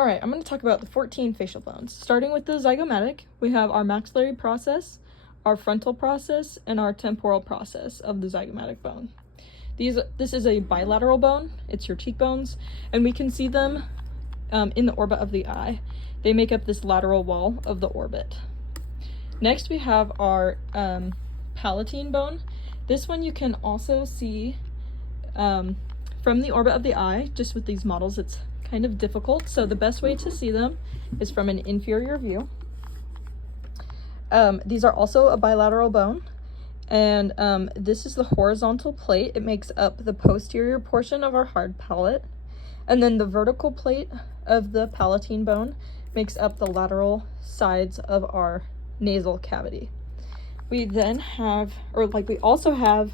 All right, I'm going to talk about the 14 facial bones. Starting with the zygomatic, we have our maxillary process, our frontal process, and our temporal process of the zygomatic bone. This is a bilateral bone. It's your cheekbones, and we can see them in the orbit of the eye. They make up this lateral wall of the orbit. Next, we have our palatine bone. This one you can also see from the orbit of the eye. Just with these models, it's kind of difficult, so the best way to see them is from an inferior view. These are also a bilateral bone, and this is the horizontal plate. It makes up the posterior portion of our hard palate, and then the vertical plate of the palatine bone makes up the lateral sides of our nasal cavity. We then have, we also have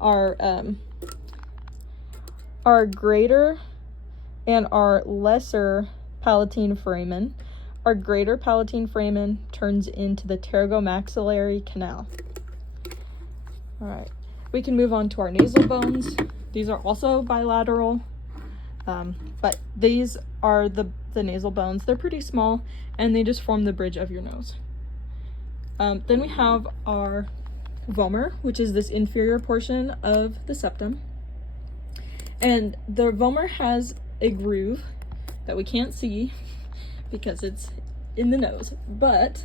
our greater and our lesser palatine foramen. Our greater palatine foramen turns into the pterygomaxillary canal. All right, we can move on to our nasal bones. These are also bilateral, but these are the nasal bones. They're pretty small, and they just form the bridge of your nose. Then we have our vomer, which is this inferior portion of the septum. And the vomer has a groove that we can't see because it's in the nose, but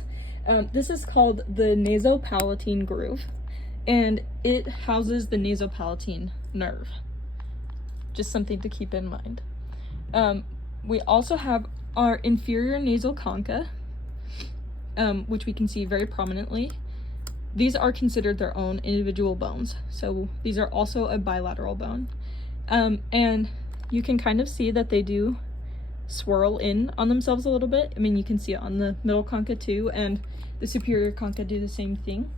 this is called the nasopalatine groove, and it houses the nasopalatine nerve. Just something to keep in mind. We also have our inferior nasal concha, which we can see very prominently. These are considered their own individual bones, so these are also a bilateral bone. And you can kind of see that they do swirl in on themselves a little bit. I mean, you can see it on the middle concha too, and the superior concha do the same thing.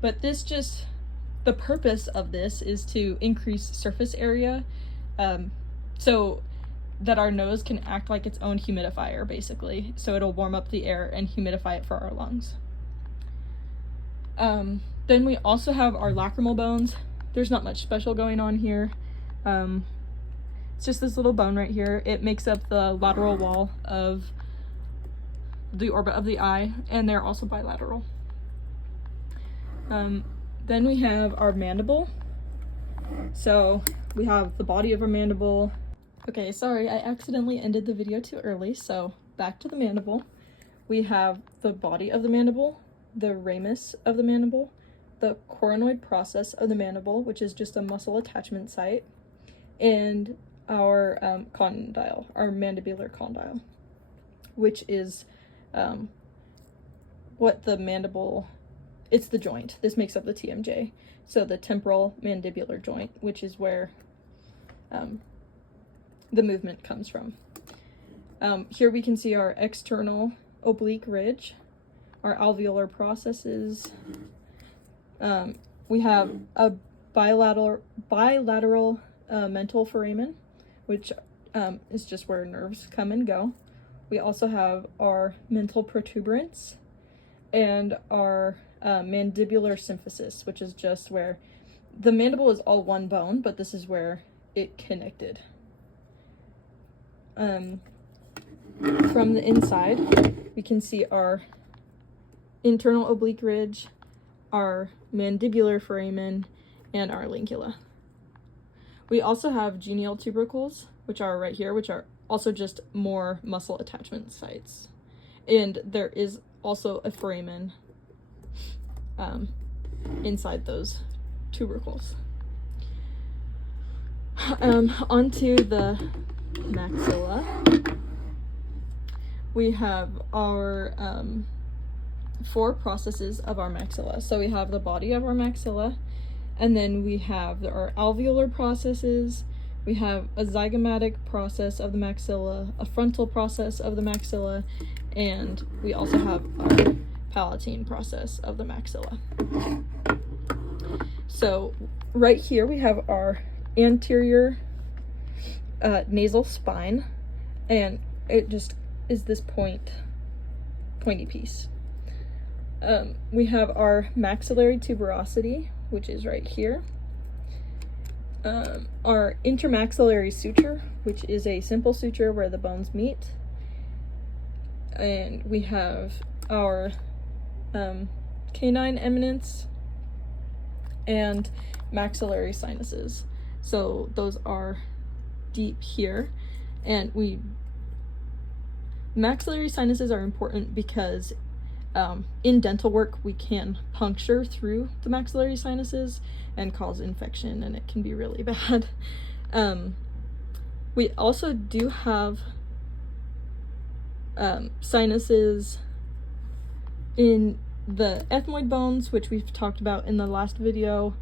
But the purpose of this is to increase surface area, so that our nose can act like its own humidifier, basically. So it'll warm up the air and humidify it for our lungs. Then we also have our lacrimal bones. There's not much special going on here. It's just this little bone right here. It makes up the lateral wall of the orbit of the eye, and they're also bilateral. Then we have our mandible. So we have the body of our mandible. Okay, sorry, I accidentally ended the video too early, so back to the mandible. We have the body of the mandible, the ramus of the mandible, the coronoid process of the mandible, which is just a muscle attachment site, and our condyle, our mandibular condyle, which is what the mandible, it's the joint. This makes up the TMJ. So the temporal mandibular joint, which is where the movement comes from. Here we can see our external oblique ridge, our alveolar processes. We have a bilateral mental foramen, which is just where nerves come and go. We also have our mental protuberance and our mandibular symphysis, which is just where the mandible is all one bone, but this is where it connected. From the inside, we can see our internal oblique ridge, our mandibular foramen, and our lingula. We also have genial tubercles, which are right here, which are also just more muscle attachment sites. And there is also a foramen inside those tubercles. Onto the maxilla. We have our 4 processes of our maxilla. So we have the body of our maxilla, and then we have our alveolar processes, we have a zygomatic process of the maxilla, a frontal process of the maxilla, and we also have our palatine process of the maxilla. So right here we have our anterior nasal spine, and it just is this pointy piece. We have our maxillary tuberosity, which is right here. Our intermaxillary suture, which is a simple suture where the bones meet. and we have our canine eminence and maxillary sinuses. So those are deep here, and maxillary sinuses are important because in dental work we can puncture through the maxillary sinuses and cause infection, and it can be really bad. We also do have sinuses in the ethmoid bones, which we've talked about in the last video,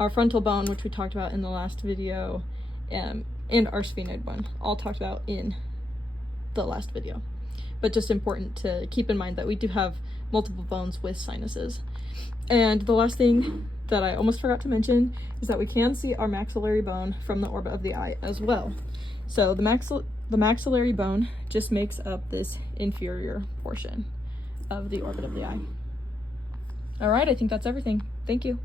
our frontal bone, which we talked about in the last video, and our sphenoid bone, all talked about in the last video. But just important to keep in mind that we do have multiple bones with sinuses. And the last thing that I almost forgot to mention is that we can see our maxillary bone from the orbit of the eye as well. So the maxillary bone just makes up this inferior portion of the orbit of the eye. All right, I think that's everything. Thank you.